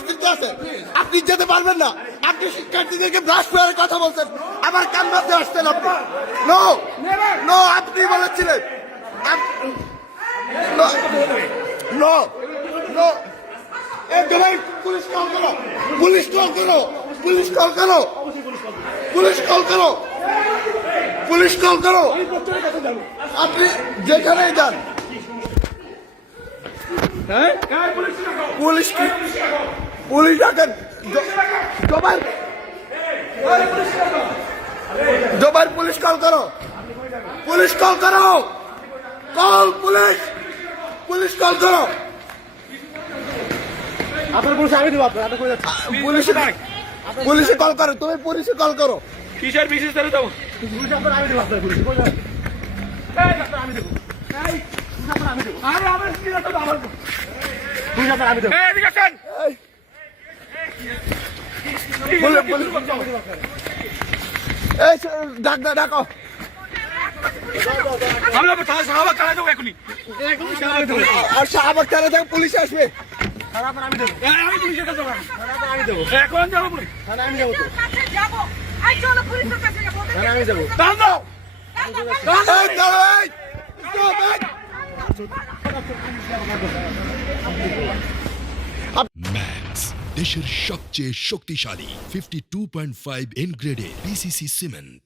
অস্তিত্ব আছে। আপনি যেতে পারবেন না। আপনি শিক্ষার্থীদেরকে ব্রাশ করার কথা বলছেন, আবার কান্নাতে আসছেন আপনি। নো নো, আপনি বলেছিলেন। নো নো, পুলিশ কল করো, পুলিশ কল করো, পুলিশ কল করো, পুলিশ কল করো, পুলিশ কল করো। আপনি যেখানেই যান, পুলিশ কি, পুলিশ ডাকেন। জোবাইর পুলিশ কল করো, পুলিশ কল করো, কল পুলিশ, পুলিশ কল করো। আপনার পুলিশ আমি দেবো, আপনার পুলিশে পুলিশে কল করো, তুমি পুলিশে কল করো। কিসের বিশেষ তাহলে যাবো? পুলিশ আপনার আমি দেবো, আপনার পুলিশ আমি দেবো। আরে আমার স্ত্রীরা তো আমার পুলিশ আপনার আমি দেবো। এদিকে আসেন। এই ডাকো। আমরা সাহাবা কারা যাবো এখনই? আর শাহবাগ থানা থেকে পুলিশ আসবে। আমি দেবো, আমি পুলিশের কাছে যাবো। আমি দেবো, এখন যাবো পুলিশ। আমি যাবো তো, আমি যাবো। দাও দাও। এই দাঁড়াও, এই, stop, এই। ম্যাক্স দেশের সবচেয়ে শক্তিশালী 52.5 এন গ্রেডের পিসিসি সিমেন্ট।